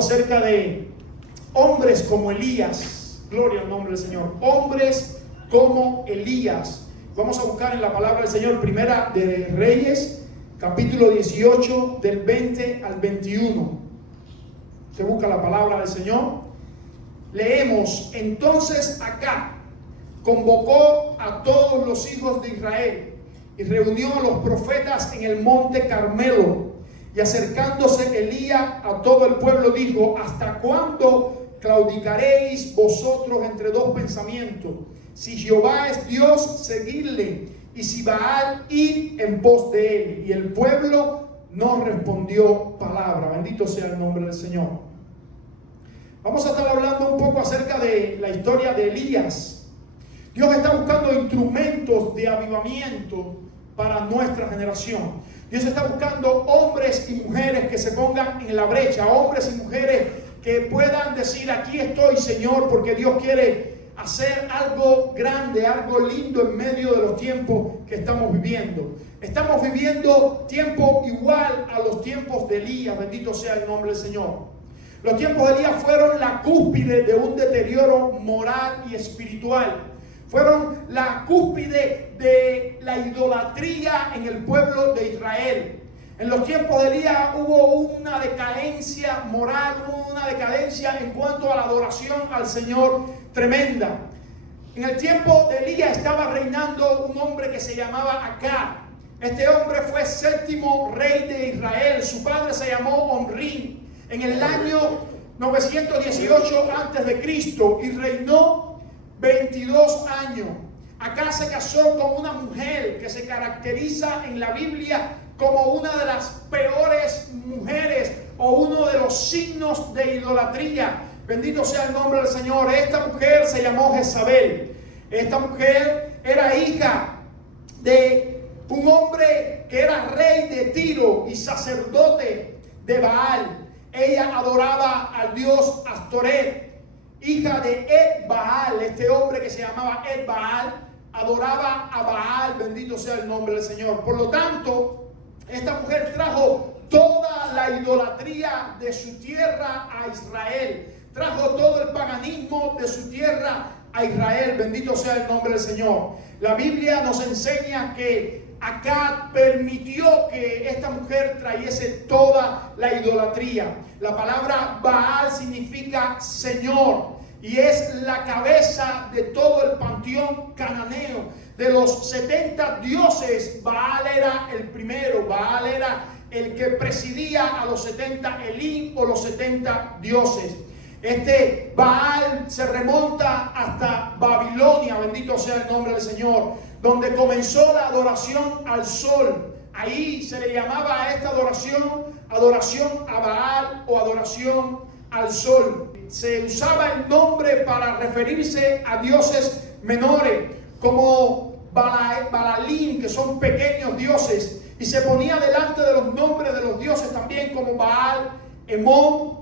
acerca de hombres como Elías. Gloria al nombre del Señor. Hombres como Elías. Vamos a buscar en la palabra del Señor, Primera de Reyes, capítulo 18, del 20 al 21. Se busca la palabra del Señor. Leemos: entonces Acab convocó a todos los hijos de Israel y reunió a los profetas en el monte Carmelo. Y acercándose Elías a todo el pueblo dijo: ¿hasta cuándo claudicaréis vosotros entre dos pensamientos? Si Jehová es Dios, seguidle, y si Baal, id en pos de él. Y el pueblo no respondió palabra. Bendito sea el nombre del Señor. Vamos a estar hablando un poco acerca de la historia de Elías. Dios está buscando instrumentos de avivamiento para nuestra generación. Dios está buscando hombres y mujeres que se pongan en la brecha, hombres y mujeres que puedan decir: aquí estoy, Señor, porque Dios quiere hacer algo grande, algo lindo en medio de los tiempos que estamos viviendo. Estamos viviendo tiempo igual a los tiempos de Elías. Bendito sea el nombre del Señor. Los tiempos de Elías fueron la cúspide de un deterioro moral y espiritual. Fueron la cúspide de la idolatría en el pueblo de Israel. En los tiempos de Elías hubo una decadencia moral, hubo una decadencia en cuanto a la adoración al Señor tremenda. En el tiempo de Elías estaba reinando un hombre que se llamaba Acab. Este hombre fue séptimo rey de Israel. Su padre se llamó Omri. En el año 918 a.C. y reinó 22 años. Acá se casó con una mujer que se caracteriza en la Biblia como una de las peores mujeres o uno de los signos de idolatría. Bendito sea el nombre del Señor. Esta mujer se llamó Jezabel. Esta mujer era hija de un hombre que era rey de Tiro y sacerdote de Baal. Ella adoraba al dios Astoret, hija de Ed Baal. Este hombre que se llamaba Ed Baal adoraba a Baal. Bendito sea el nombre del Señor. Por lo tanto, esta mujer trajo toda la idolatría de su tierra a Israel. Trajo todo el paganismo de su tierra a Israel. Bendito sea el nombre del Señor. La Biblia nos enseña que Acab permitió que esta mujer trayese toda la idolatría. La palabra Baal significa Señor y es la cabeza de todo el panteón cananeo. De los 70 dioses, Baal era el primero. Baal era el que presidía a los 70 Elim o los 70 dioses. Este Baal se remonta hasta Babilonia, bendito sea el nombre del Señor, donde comenzó la adoración al sol. Ahí se le llamaba a esta adoración a Baal o adoración al sol. Se usaba el nombre para referirse a dioses menores, como Balalim, que son pequeños dioses, y se ponía delante de los nombres de los dioses también, como Baal, Emón,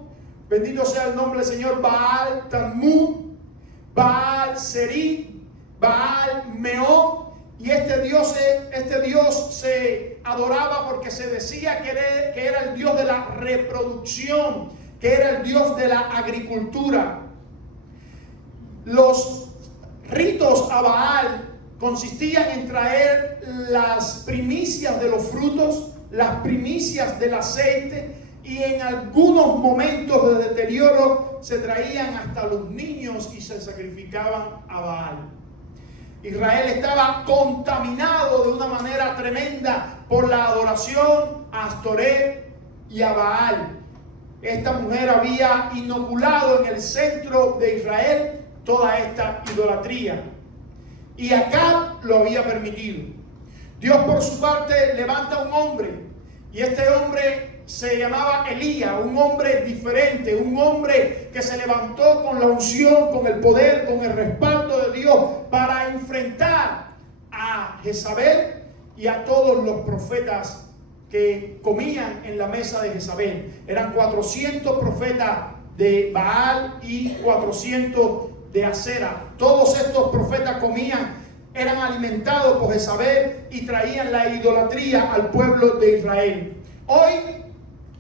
bendito sea el nombre del Señor, Baal, Talmud, Baal, Seri, Baal, Meón. Y este Dios se adoraba porque se decía que era el Dios de la reproducción, que era el Dios de la agricultura. Los ritos a Baal consistían en traer las primicias de los frutos, las primicias del aceite, y en algunos momentos de deterioro se traían hasta los niños y se sacrificaban a Baal. Israel estaba contaminado de una manera tremenda por la adoración a Astoret y a Baal. Esta mujer había inoculado en el centro de Israel toda esta idolatría. Y Acab lo había permitido. Dios por su parte levanta un hombre. Y este hombre se llamaba Elías, un hombre diferente, un hombre que se levantó con la unción, con el poder, con el respaldo de Dios para enfrentar a Jezabel y a todos los profetas que comían en la mesa de Jezabel. Eran 400 profetas de Baal y 400 de Acera. Todos estos profetas comían, eran alimentados por Jezabel y traían la idolatría al pueblo de Israel. Hoy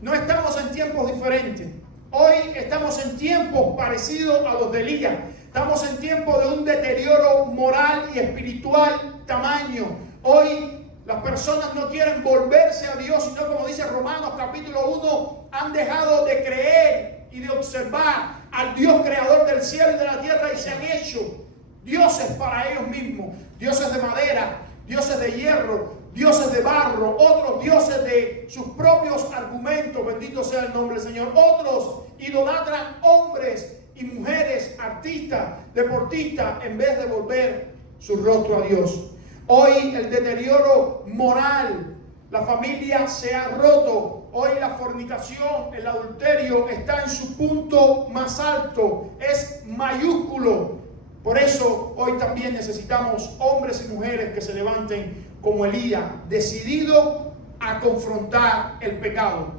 no estamos en tiempos diferentes. Hoy estamos en tiempos parecidos a los de Elías. Estamos en tiempos de un deterioro moral y espiritual tamaño. Hoy las personas no quieren volverse a Dios, sino como dice Romanos capítulo 1, han dejado de creer y de observar al Dios creador del cielo y de la tierra y se han hecho dioses para ellos mismos. Dioses de madera, dioses de hierro, dioses de barro, otros dioses de sus propios argumentos, bendito sea el nombre del Señor. Otros idolatran hombres y mujeres, artistas, deportistas, en vez de volver su rostro a Dios. Hoy el deterioro moral, la familia se ha roto. Hoy la fornicación, el adulterio está en su punto más alto, es mayúsculo. Por eso hoy también necesitamos hombres y mujeres que se levanten como Elías, decidido a confrontar el pecado.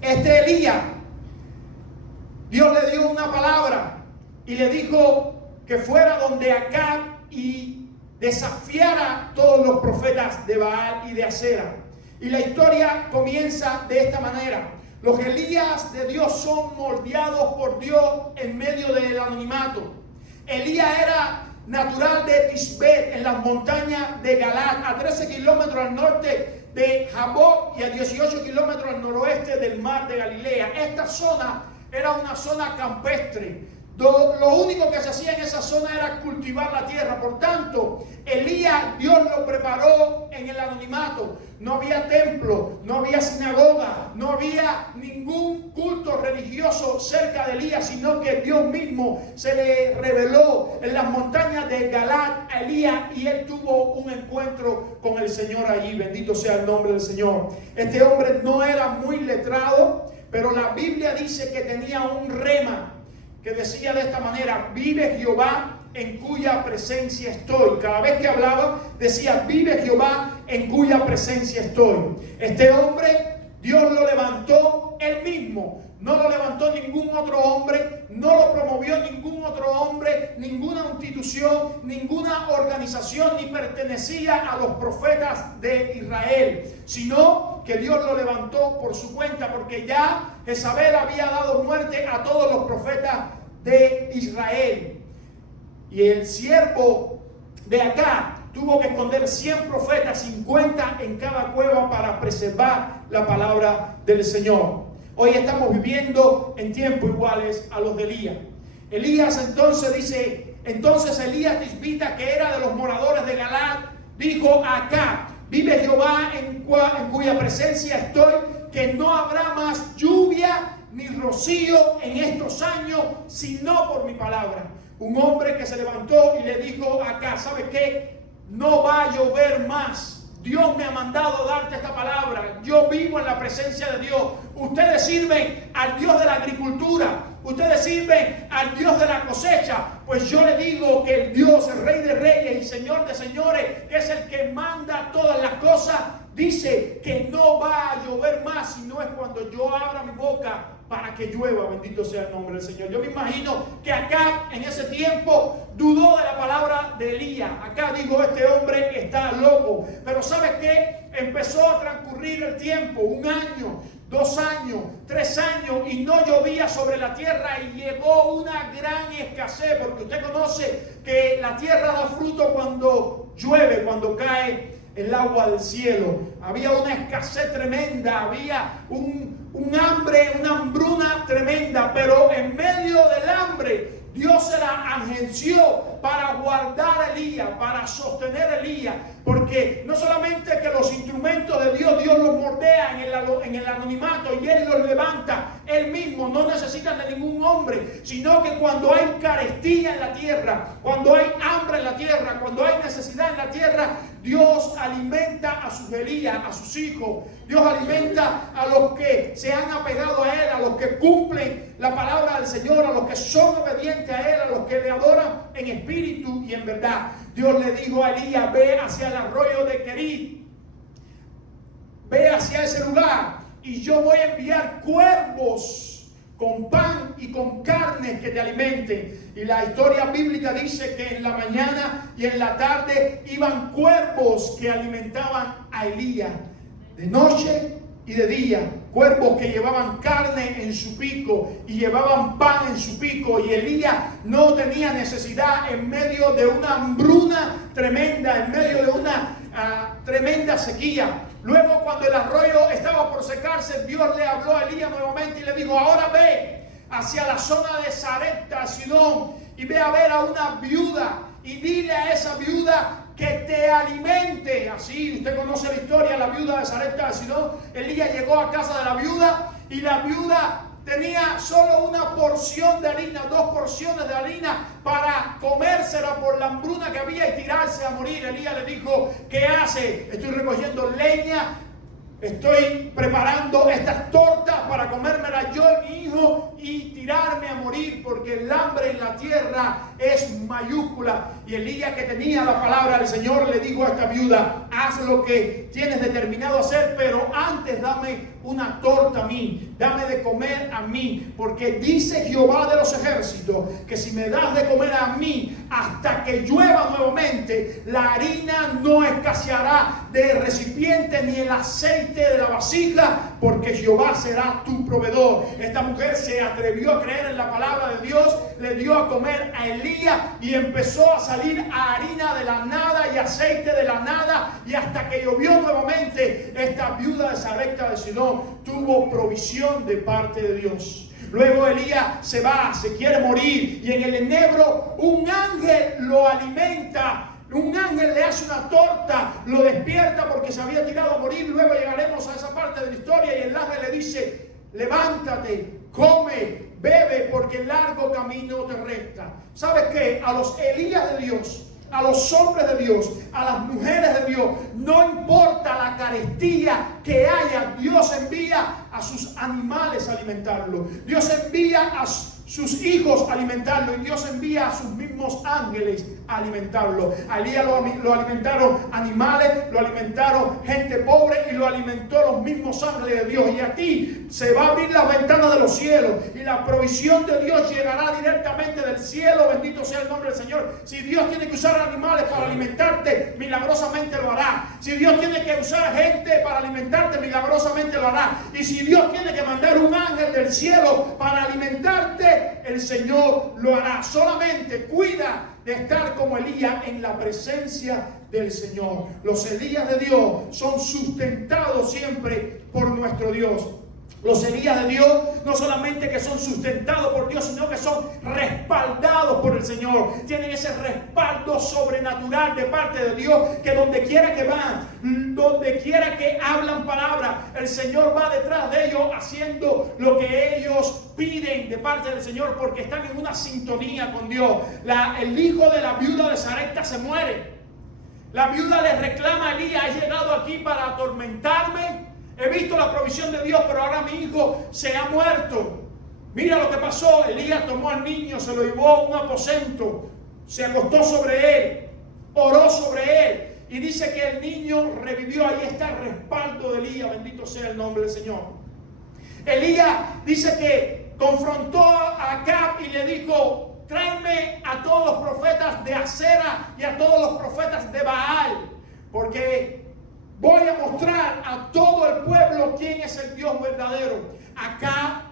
Este Elías, Dios le dio una palabra y le dijo que fuera donde Acab y desafiara a todos los profetas de Baal y de Acera. Y la historia comienza de esta manera. Los Elías de Dios son moldeados por Dios en medio del anonimato. Elías era natural de Tisbet, en las montañas de Galad, a 13 kilómetros al norte de Jaboc y a 18 kilómetros al noroeste del mar de Galilea. Esta zona era una zona campestre. Lo único que se hacía en esa zona era cultivar la tierra. Por tanto, Elías, Dios lo preparó en el anonimato. No había templo, no había sinagoga, no había ningún culto religioso cerca de Elías, sino que Dios mismo se le reveló en las montañas de Galad a Elías y él tuvo un encuentro con el Señor allí. Bendito sea el nombre del Señor. Este hombre no era muy letrado, pero la Biblia dice que tenía un rema que decía de esta manera: vive Jehová en cuya presencia estoy. Cada vez que hablaba decía: vive Jehová en cuya presencia estoy. Este hombre, Dios lo levantó él mismo. No lo levantó ningún otro hombre, no lo promovió ningún otro hombre, ninguna institución, ninguna organización, ni pertenecía a los profetas de Israel, sino que Dios lo levantó por su cuenta, porque ya Jezabel había dado muerte a todos los profetas de Israel. Y el siervo de acá tuvo que esconder 100 profetas, 50 en cada cueva, para preservar la palabra del Señor. Hoy estamos viviendo en tiempos iguales a los de Elías. Elías entonces dice, entonces Elías Tisbita, que era de los moradores de Galad, dijo acá: vive Jehová en cuya presencia estoy, que no habrá más lluvia ni rocío en estos años, sino por mi palabra. Un hombre que se levantó y le dijo acá: ¿sabes qué? No va a llover más. Dios me ha mandado darte esta palabra. Yo vivo en la presencia de Dios. Ustedes sirven al Dios de la agricultura. Ustedes sirven al Dios de la cosecha. Pues yo le digo que el Dios, el Rey de Reyes y Señor de Señores, que es el que manda todas las cosas, dice que no va a llover más, sino es cuando yo abra mi boca para que llueva. Bendito sea el nombre del Señor. Yo me imagino que acá en ese tiempo dudó de la palabra de Elías. Acá dijo: este hombre está loco. Pero ¿sabes qué? Empezó a transcurrir el tiempo, 1 año, 2 años, 3 años, y no llovía sobre la tierra, y llegó una gran escasez, porque usted conoce que la tierra da fruto cuando llueve, cuando cae el agua del cielo. Había una escasez tremenda, había un hambre, una hambruna tremenda, pero en medio del hambre Dios se la agenció para guardar a Elías, para sostener a Elías, porque no solamente que los instrumentos de Dios, Dios los moldea en el anonimato y Él los levanta Él mismo, no necesitan de ningún hombre, sino que cuando hay carestía en la tierra, cuando hay hambre en la tierra, cuando hay necesidad en la tierra, Dios alimenta a sus Elías, a sus hijos. Dios alimenta a los que se han apegado a Él, a los que cumplen la palabra del Señor, a los que son obedientes a Él, a los que le adoran en espíritu y en verdad. Dios le dijo a Elías: ve hacia el arroyo de Querit, ve hacia ese lugar, y yo voy a enviar cuervos con pan y con carne que te alimenten. Y la historia bíblica dice que en la mañana y en la tarde iban cuervos que alimentaban a Elías. De noche y de día, cuervos que llevaban carne en su pico y llevaban pan en su pico, y Elías no tenía necesidad en medio de una hambruna tremenda, en medio de una tremenda sequía. Luego, cuando el arroyo estaba por secarse, Dios le habló a Elías nuevamente y le dijo: ahora ve hacia la zona de Sarepta, Sidón, y ve a ver a una viuda y dile a esa viuda que te alimente. Así, usted conoce la historia, la viuda de Sarepta de Sidón. Elías llegó a casa de la viuda y la viuda tenía solo una porción de harina, 2 porciones de harina para comérsela por la hambruna que había y tirarse a morir. Elías le dijo: ¿qué hace? Estoy recogiendo leña, estoy preparando estas tortas para comérmelas yo y mi hijo y tirarme a morir, porque el hambre en la tierra es mayúscula. Y Elías, que tenía la palabra del Señor, le dijo a esta viuda: haz lo que tienes determinado hacer, pero antes dame una torta a mí, dame de comer a mí, porque dice Jehová de los ejércitos que si me das de comer a mí hasta que llueva nuevamente, la harina no escaseará del recipiente ni el aceite de la vasija, porque Jehová será tu proveedor. Esta mujer se atrevió a creer en la palabra de Dios, le dio a comer a Elías y empezó a salir harina de la nada y aceite de la nada, y hasta que llovió nuevamente, esta viuda de Sarepta de Sidón tuvo provisión de parte de Dios. Luego Elías se va, se quiere morir, y en el enebro un ángel lo alimenta. Un ángel le hace una torta, lo despierta porque se había tirado a morir. Luego llegaremos a esa parte de la historia y el ángel le dice: levántate, come, bebe, porque el largo camino te resta. ¿Sabes qué? A los Elías de Dios, a los hombres de Dios, a las mujeres de Dios, no importa la carestía que haya, Dios envía a sus animales a alimentarlo. Dios envía a sus hijos a alimentarlo, y Dios envía a sus mismos ángeles a alimentarlo. A Elías lo alimentaron animales, lo alimentaron gente pobre, y lo alimentó los mismos ángeles de Dios. Y a ti se va a abrir las ventanas de los cielos y la provisión de Dios llegará directamente del cielo. Bendito sea el nombre del Señor. Si Dios tiene que usar animales para alimentarte, milagrosamente lo hará. Si Dios tiene que usar gente para alimentarte, milagrosamente lo hará. Y si Dios tiene que mandar un ángel del cielo para alimentarte, el Señor lo hará. Solamente cuida de estar como Elías en la presencia del Señor. Los Elías de Dios son sustentados siempre por nuestro Dios. Los Elías de Dios no solamente que son sustentados por Dios, sino que son respaldados por el Señor. Tienen ese respaldo sobrenatural de parte de Dios, que donde quiera que van, donde quiera que hablan palabras, el Señor va detrás de ellos haciendo lo que ellos piden de parte del Señor, porque están en una sintonía con Dios. El hijo de la viuda de Sarepta se muere. La viuda le reclama a Elías: he llegado aquí para atormentarme. He visto la provisión de Dios, pero ahora mi hijo se ha muerto. Mira lo que pasó. Elías tomó al niño, se lo llevó a un aposento, se acostó sobre él, oró sobre él, y dice que el niño revivió. Ahí está el respaldo de Elías. Bendito sea el nombre del Señor. Elías dice que confrontó a Acab y le dijo: tráeme a todos los profetas de Acera y a todos los profetas de Baal, porque voy a mostrar a todo el pueblo quién es el Dios verdadero. Acá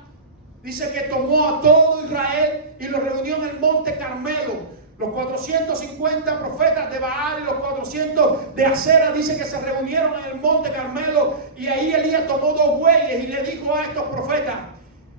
dice que tomó a todo Israel y lo reunió en el monte Carmelo. Los 450 profetas de Baal y los 400 de Acera dice que se reunieron en el monte Carmelo, y ahí Elías tomó 2 bueyes y le dijo a estos profetas: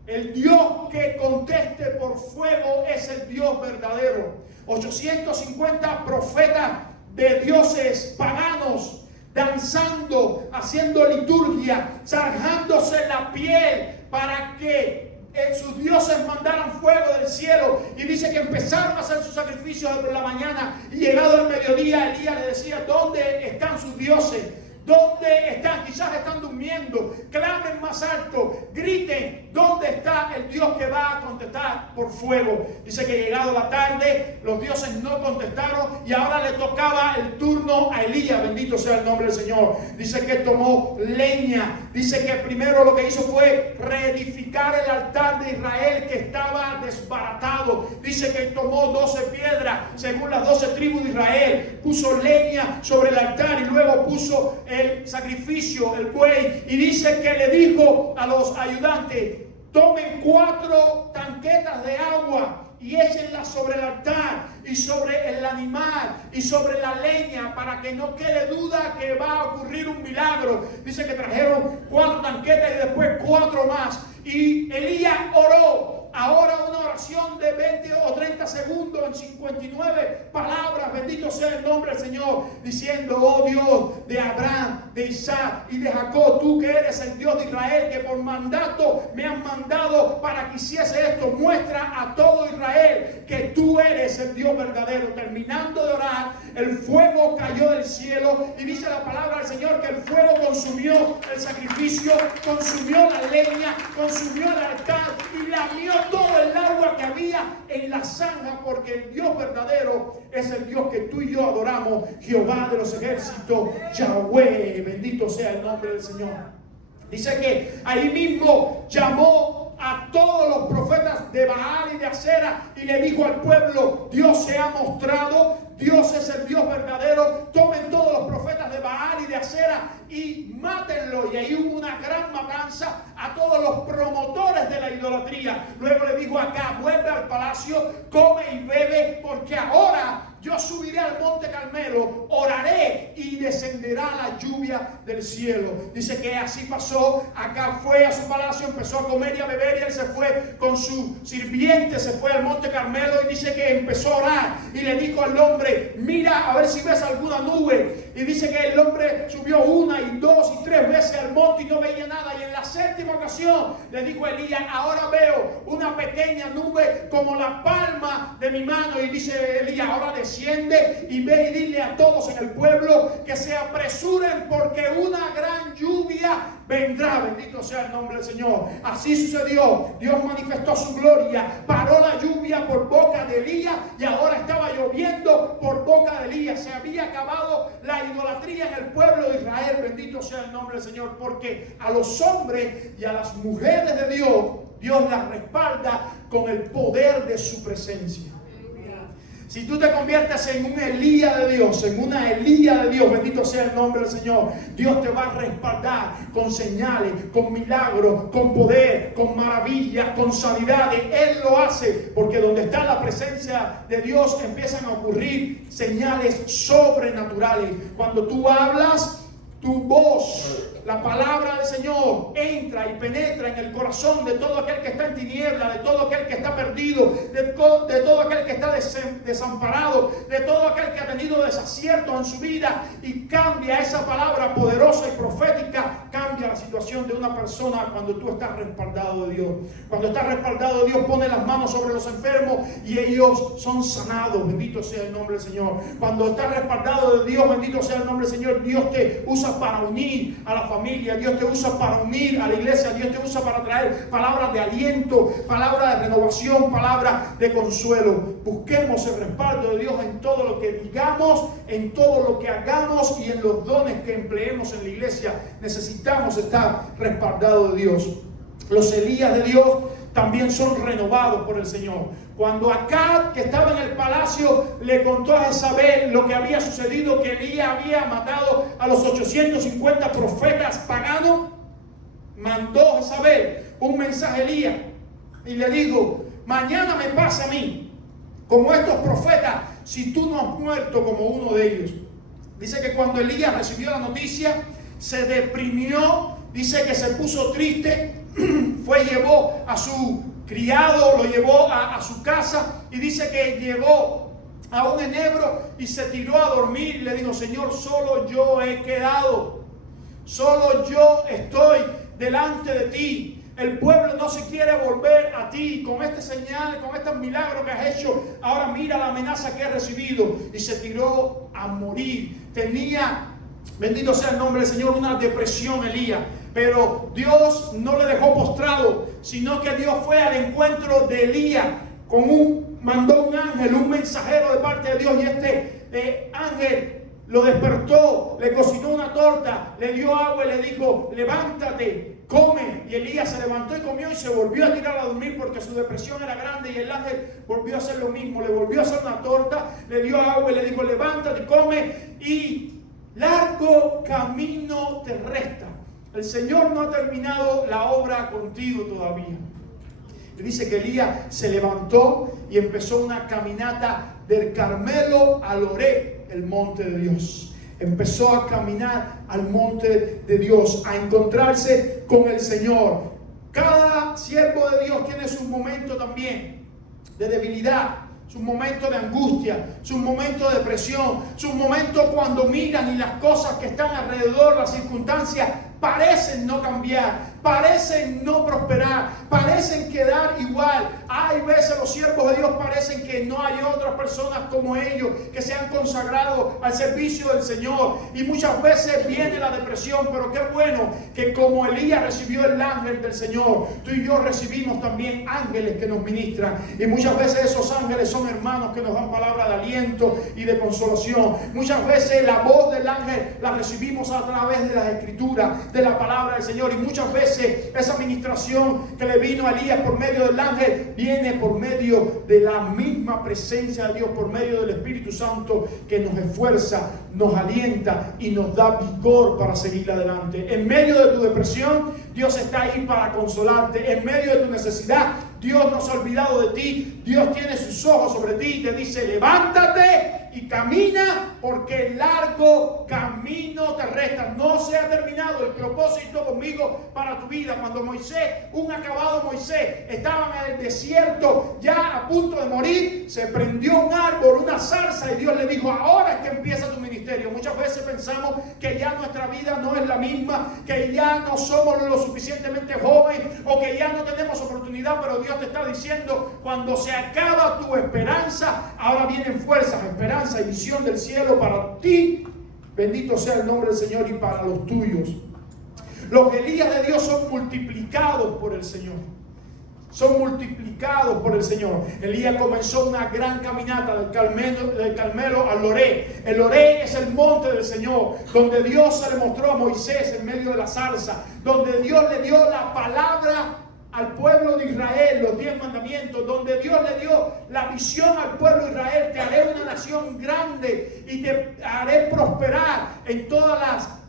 el Dios que conteste por fuego es el Dios verdadero. 850 profetas de dioses paganos, danzando, haciendo liturgia, zarjándose la piel para que sus dioses mandaran fuego del cielo. Y dice que empezaron a hacer sus sacrificios por la mañana, y llegado el mediodía, Elías le decía: ¿dónde están sus dioses? ¿Dónde están? Quizás están durmiendo. Clamen más alto, griten, ¿dónde está el Dios que va a contestar por fuego? Dice que llegado la tarde, los dioses no contestaron y ahora le tocaba el turno a Elías, bendito sea el nombre del Señor. Dice que tomó leña, dice que primero lo que hizo fue reedificar el altar de Israel que estaba desbaratado. Dice que tomó 12 piedras, según las 12 tribus de Israel, puso leña sobre el altar y luego puso el sacrificio, el buey, y dice que le dijo a los ayudantes: tomen 4 tanquetas de agua y échenlas sobre el altar y sobre el animal y sobre la leña, para que no quede duda que va a ocurrir un milagro. Dice que trajeron 4 tanquetas y después 4 más, y Elías oró. Ahora una oración de 20 o 30 segundos en 59 palabras, bendito sea el nombre del Señor, diciendo: oh Dios de Abraham, de Isaac y de Jacob, tú que eres el Dios de Israel, que por mandato me has mandado para que hiciese esto, muestra a todo Israel que tú eres el Dios verdadero. Terminando de orar, el fuego cayó del cielo y dice la palabra del Señor que el fuego consumió el sacrificio, consumió la leña, consumió el altar y lamió todo el agua que había en la zanja, porque el Dios verdadero es el Dios que tú y yo adoramos, Jehová de los ejércitos, Yahweh, bendito sea el nombre del Señor. Dice que ahí mismo llamó a todos los profetas de Baal y de Acera y le dijo al pueblo: Dios se ha mostrado, Dios es el Dios verdadero, tomen todos los profetas de Baal y de Acera y mátenlo. Y ahí hubo una gran matanza a todos los promotores de la idolatría. Luego le dijo acá: vuelve al palacio, come y bebe, porque ahora yo subiré al monte Carmelo, oraré y descenderá la lluvia del cielo. Dice que así pasó. Acá fue a su palacio, empezó a comer y a beber, y él se fue con su sirviente, se fue al monte Carmelo, y dice que empezó a orar y le dijo al hombre: mira a ver si ves alguna nube. Y dice que el hombre subió 1 y 2 y 3 veces al monte y no veía nada. Y en la 7ª ocasión le dijo a Elías: ahora veo una pequeña nube como la palma de mi mano. Y dice Elías: ahora desciende y ve y dile a todos en el pueblo que se apresuren, porque una gran lluvia vendrá. Bendito sea el nombre del Señor. Así sucedió. Dios manifestó su gloria, paró la lluvia por boca de Elías y ahora estaba lloviendo por boca de Elías. Se había acabado la idolatría en el pueblo de Israel. Bendito sea el nombre del Señor, porque a los hombres y a las mujeres de Dios, Dios las respalda con el poder de su presencia. Si tú te conviertes en un Elías de Dios, en una Elías de Dios, bendito sea el nombre del Señor, Dios te va a respaldar con señales, con milagros, con poder, con maravillas, con sanidades. Él lo hace porque donde está la presencia de Dios empiezan a ocurrir señales sobrenaturales. Cuando tú hablas, tu voz, la palabra del Señor, entra y penetra en el corazón de todo aquel que está en tiniebla, de todo aquel que está perdido, de todo aquel que está desamparado, de todo aquel que ha tenido desaciertos en su vida, y cambia esa palabra poderosa y profética, cambia la situación de una persona cuando tú estás respaldado de Dios. Cuando estás respaldado de Dios, pone las manos sobre los enfermos y ellos son sanados. Bendito sea el nombre del Señor. Cuando estás respaldado de Dios, bendito sea el nombre del Señor, Dios te usa para unir a la familia, Dios te usa para unir a la iglesia, Dios te usa para traer palabras de aliento, palabras de renovación, palabras de consuelo. Busquemos el respaldo de Dios en todo lo que digamos, en todo lo que hagamos y en los dones que empleemos en la iglesia. Necesitamos estar respaldados de Dios. Los Elías de Dios también son renovados por el Señor. Cuando Acab, que estaba en el palacio, le contó a Jezabel lo que había sucedido, que Elías había matado a los 850 profetas paganos, mandó Jezabel un mensaje a Elías y le dijo: mañana me pasa a mí como estos profetas, si tú no has muerto como uno de ellos. Dice que cuando Elías recibió la noticia, se deprimió, dice que se puso triste, llevó a su criado, lo llevó a su casa, y dice que llevó a un enebro y se tiró a dormir y le dijo: Señor, solo yo he quedado, solo yo estoy delante de ti. El pueblo no se quiere volver a ti. Con este señal, con estos milagros que has hecho, ahora mira la amenaza que he recibido. Y se tiró a morir. Tenía, bendito sea el nombre del Señor, una depresión Elías. Pero Dios no le dejó postrado, sino que Dios fue al encuentro de Elías mandó un ángel, un mensajero de parte de Dios, y este ángel lo despertó, le cocinó una torta, le dio agua y le dijo: levántate, come. Y Elías se levantó y comió y se volvió a tirar a dormir porque su depresión era grande. Y el ángel volvió a hacer lo mismo, le volvió a hacer una torta, le dio agua y le dijo: levántate, come, y largo camino te resta. El Señor no ha terminado la obra contigo todavía. Y dice que Elías se levantó y empezó una caminata del Carmelo al Oreb, el monte de Dios. Empezó a caminar al monte de Dios, a encontrarse con el Señor. Cada siervo de Dios tiene su momento también de debilidad, su momento de angustia, su momento de depresión, su momento cuando miran y las cosas que están alrededor, las circunstancias, parecen no cambiar, parecen no prosperar, parecen quedar igual. Hay veces los siervos de Dios parecen que no hay otras personas como ellos que se han consagrado al servicio del Señor, y muchas veces viene la depresión. Pero qué bueno que como Elías recibió el ángel del Señor, tú y yo recibimos también ángeles que nos ministran, y muchas veces esos ángeles son hermanos que nos dan palabra de aliento y de consolación. Muchas veces la voz del ángel la recibimos a través de las escrituras, de la palabra del Señor, y muchas veces esa ministración que le vino a Elías por medio del ángel viene por medio de la misma presencia de Dios, por medio del Espíritu Santo, que nos esfuerza, nos alienta y nos da vigor para seguir adelante. En medio de tu depresión, Dios está ahí para consolarte. En medio de tu necesidad, Dios no se ha olvidado de ti. Dios tiene sus ojos sobre ti y te dice: levántate y camina, porque el largo camino te resta. No se ha terminado el propósito conmigo para tu vida. Cuando Moisés, un acabado Moisés, estaba en el desierto ya a punto de morir, se prendió un árbol, una zarza, y Dios le dijo: ahora es que empieza tu ministerio. Muchas veces pensamos que ya nuestra vida no es la misma, que ya no somos lo suficientemente jóvenes, o que ya no tenemos oportunidad, pero Dios te está diciendo: cuando se acaba tu esperanza, ahora vienen fuerzas, esperanza y visión del cielo para ti. Bendito sea el nombre del Señor, y para los tuyos. Los Elías de Dios son multiplicados por el Señor. Son multiplicados por el Señor. Elías comenzó una gran caminata del Carmelo al Oreb. El Oreb es el monte del Señor, donde Dios se le mostró a Moisés en medio de la zarza, donde Dios le dio la palabra al pueblo de Israel, los 10 mandamientos, donde Dios le dio la visión al pueblo de Israel: te haré una nación grande y te haré prosperar en todas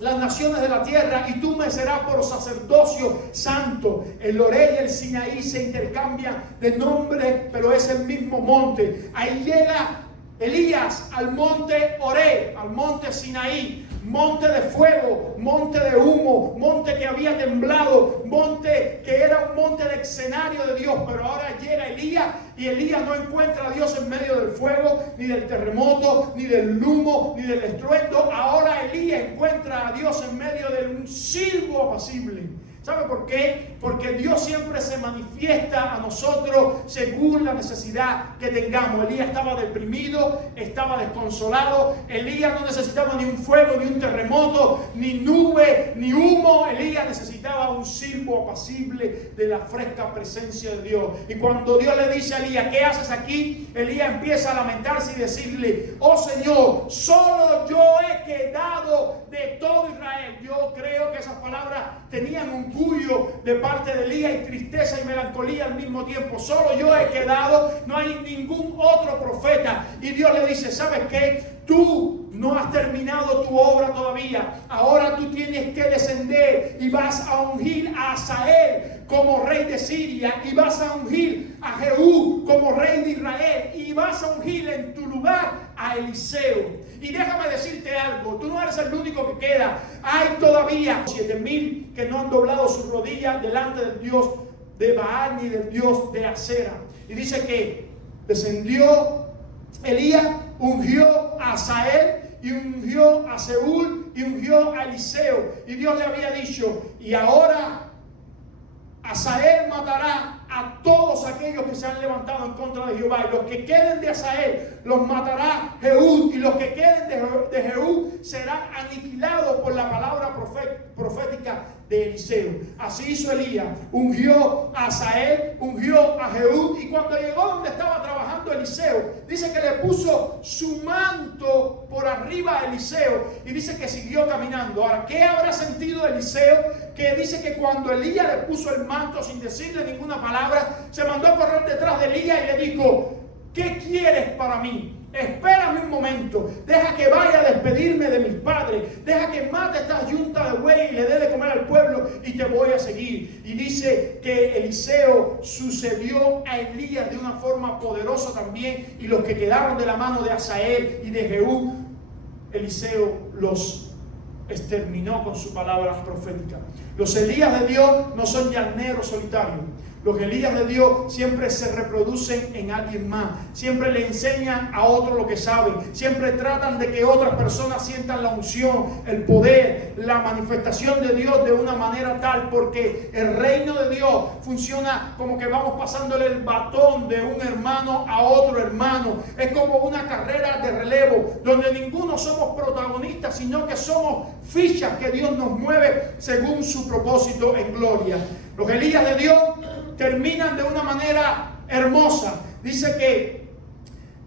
las naciones de la tierra, y tú me serás por sacerdocio santo. El Oreb y el Sinaí se intercambian de nombre, pero es el mismo monte. Ahí llega Elías al monte Oreb, al monte Sinaí, monte de fuego, monte de humo, monte que había temblado, monte que era un monte de escenario de Dios. Pero ahora llega Elías, y Elías no encuentra a Dios en medio del fuego, ni del terremoto, ni del humo, ni del estruendo. Ahora Elías encuentra a Dios en medio de un silbo apacible. ¿Sabe por qué? Porque Dios siempre se manifiesta a nosotros según la necesidad que tengamos. Elías estaba deprimido, estaba desconsolado. Elías no necesitaba ni un fuego, ni un terremoto, ni nube, ni humo. Elías necesitaba un silbo apacible de la fresca presencia de Dios. Y cuando Dios le dice a Elías: ¿qué haces aquí?, Elías empieza a lamentarse y decirle: oh Señor, solo yo he quedado de todo Israel. Yo creo que esas palabras tenían un orgullo de parte de Elías y tristeza y melancolía al mismo tiempo. Solo yo he quedado, no hay ningún otro profeta. Y Dios le dice: ¿sabes qué? Tú no has terminado tu obra todavía. Ahora tú tienes que descender y vas a ungir a Hazael como rey de Siria, y vas a ungir a Jehú como rey de Israel, y vas a ungir en tu lugar a Eliseo. Y déjame decirte algo: tú no eres el único que queda. Hay todavía 7,000 que no han doblado sus rodillas delante del Dios de Baal ni del Dios de Acera. Y dice que descendió Elías, ungió a Hazael, y ungió a Seúl, y ungió a Eliseo. Y Dios le había dicho: y ahora Hazael matará a todos aquellos que se han levantado en contra de Jehová, y los que queden de Hazael los matará Jehú, y los que queden de Jehú serán aniquilados por la palabra profética de Eliseo. Así hizo Elías, ungió a Asael, ungió a Jehú, y cuando llegó donde estaba trabajando Eliseo, dice que le puso su manto por arriba a Eliseo y dice que siguió caminando. Ahora, ¿qué habrá sentido Eliseo? Que dice que cuando Elías le puso el manto sin decirle ninguna palabra, se mandó a correr detrás de Elías y le dijo: ¿qué quieres para mí? Espérame un momento, deja que vaya a despedirme de mis padres, deja que mate esta yunta de buey y le dé de comer al pueblo y te voy a seguir. Y dice que Eliseo sucedió a Elías de una forma poderosa también, y los que quedaron de la mano de Asael y de Jehú, Eliseo los exterminó con su palabra profética. Los Elías de Dios no son llaneros solitarios. Los Elías de Dios siempre se reproducen en alguien más, siempre le enseñan a otros lo que saben, siempre tratan de que otras personas sientan la unción, el poder, la manifestación de Dios de una manera tal, porque el reino de Dios funciona como que vamos pasándole el batón de un hermano a otro hermano. Es como una carrera de relevo, donde ninguno somos protagonistas, sino que somos fichas que Dios nos mueve según su propósito en gloria. Los Elías de Dios terminan de una manera hermosa. Dice que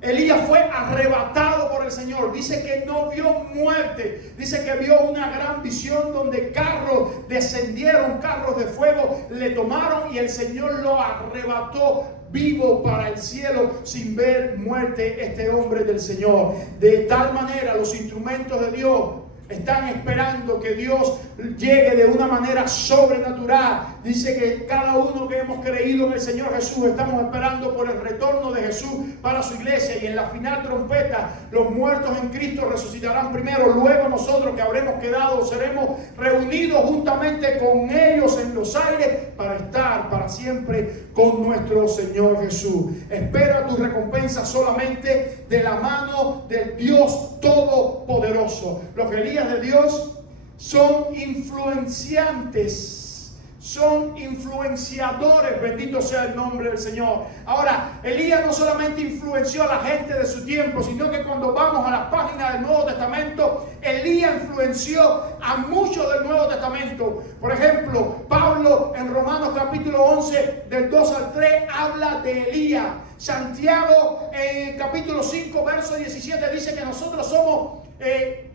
Elías fue arrebatado por el Señor. Dice que no vio muerte. Dice que vio una gran visión donde carros descendieron, carros de fuego le tomaron y el Señor lo arrebató vivo para el cielo sin ver muerte este hombre del Señor. De tal manera los instrumentos de Dios están esperando que Dios llegue de una manera sobrenatural. Dice que cada uno que hemos creído en el Señor Jesús estamos esperando por el retorno de Jesús para su iglesia, y en la final trompeta los muertos en Cristo resucitarán primero, luego nosotros que habremos quedado seremos reunidos juntamente con ellos en los aires para estar para siempre con nuestro Señor Jesús. Espera tu recompensa solamente de la mano del Dios Todopoderoso. Los Elías de Dios son influenciantes, son influenciadores, bendito sea el nombre del Señor. Ahora, Elías no solamente influenció a la gente de su tiempo, sino que cuando vamos a las páginas del Nuevo Testamento, Elías influenció a muchos del Nuevo Testamento. Por ejemplo, Pablo en Romanos capítulo 11, del 2 al 3, habla de Elías. Santiago en capítulo 5, verso 17, dice que nosotros somos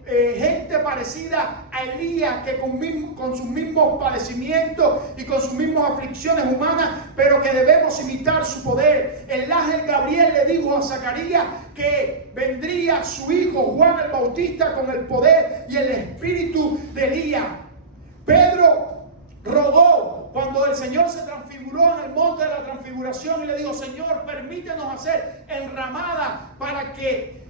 gente parecida a Elías, que con sus mismos padecimientos y con sus mismas aflicciones humanas, pero que debemos imitar su poder. El ángel Gabriel le dijo a Zacarías que vendría su hijo Juan el Bautista con el poder y el espíritu de Elías. Pedro rogó cuando el Señor se transfiguró en el monte de la transfiguración y le dijo: Señor, permítenos hacer enramada para que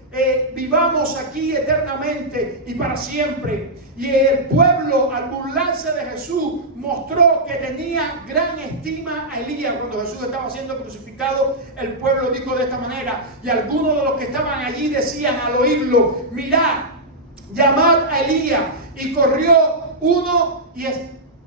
vivamos aquí eternamente y para siempre. Y el pueblo, al burlarse de Jesús, mostró que tenía gran estima a Elías. Cuando Jesús estaba siendo crucificado, el pueblo dijo de esta manera, y algunos de los que estaban allí decían al oírlo: mirad, llamad a Elías. Y corrió uno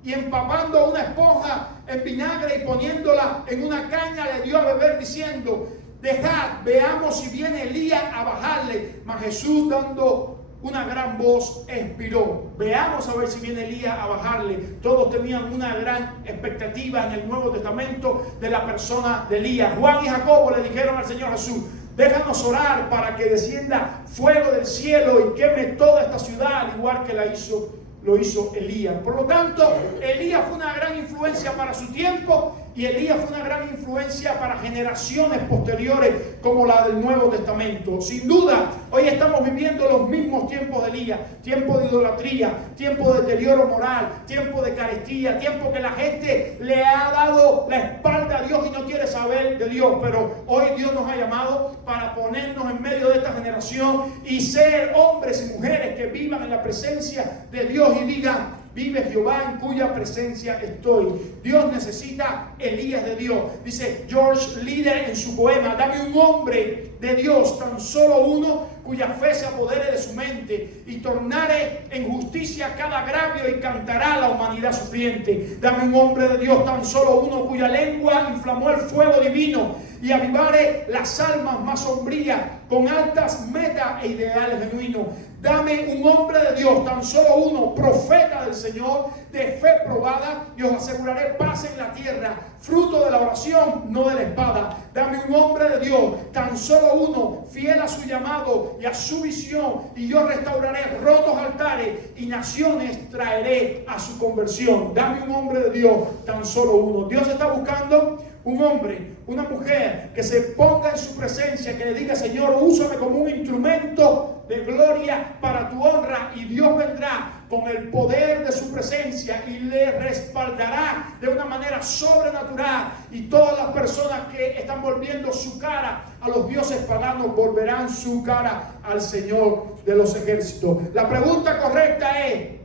y empapando una esponja en vinagre y poniéndola en una caña, le dio a beber, diciendo: dejad, veamos si viene Elías a bajarle. Mas Jesús, dando una gran voz, expiró. Veamos a ver si viene Elías a bajarle. Todos tenían una gran expectativa en el Nuevo Testamento de la persona de Elías. Juan y Jacobo le dijeron al Señor Jesús: déjanos orar para que descienda fuego del cielo y queme toda esta ciudad, al igual que lo hizo Elías. Por lo tanto, Elías fue una gran influencia para su tiempo, y Elías fue una gran influencia para generaciones posteriores como la del Nuevo Testamento. Sin duda, hoy estamos viviendo los mismos tiempos de Elías: tiempo de idolatría, tiempo de deterioro moral, tiempo de carestía, tiempo que la gente le ha dado la espalda a Dios y no quiere saber de Dios. Pero hoy Dios nos ha llamado para ponernos en medio de esta generación y ser hombres y mujeres que vivan en la presencia de Dios y digan: vive Jehová, en cuya presencia estoy. Dios necesita Elías de Dios. Dice George Lieder en su poema: dame un hombre de Dios, tan solo uno, cuya fe se apodere de su mente y tornare en justicia cada agravio y cantará a la humanidad sufriente. Dame un hombre de Dios, tan solo uno, cuya lengua inflamó el fuego divino y avivare las almas más sombrías con altas metas e ideales genuinos. Dame un hombre de Dios, tan solo uno, profeta del Señor, de fe probada, y os aseguraré paz en la tierra, fruto de la oración, no de la espada. Dame un hombre de Dios, tan solo uno, fiel a su llamado y a su visión, y yo restauraré rotos altares y naciones traeré a su conversión. Dame un hombre de Dios, tan solo uno. Dios está buscando un hombre, una mujer que se ponga en su presencia, que le diga: Señor, úsame como un instrumento de gloria para tu honra, y Dios vendrá con el poder de su presencia y le respaldará de una manera sobrenatural, y todas las personas que están volviendo su cara a los dioses paganos volverán su cara al Señor de los ejércitos. La pregunta correcta es,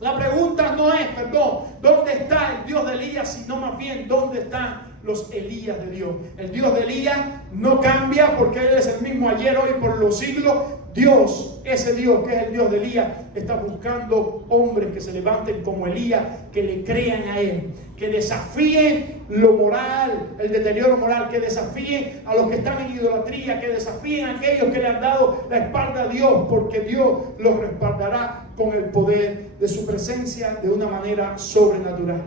la pregunta no es, ¿dónde está el Dios de Elías? Sino más bien, ¿dónde están los Elías de Dios? El Dios de Elías no cambia, porque Él es el mismo ayer, hoy, por los siglos. Dios, ese Dios que es el Dios de Elías, está buscando hombres que se levanten como Elías, que le crean a Él, que desafíen lo moral, el deterioro moral, que desafíen a los que están en idolatría, que desafíen a aquellos que le han dado la espalda a Dios, porque Dios los respaldará con el poder de su presencia de una manera sobrenatural.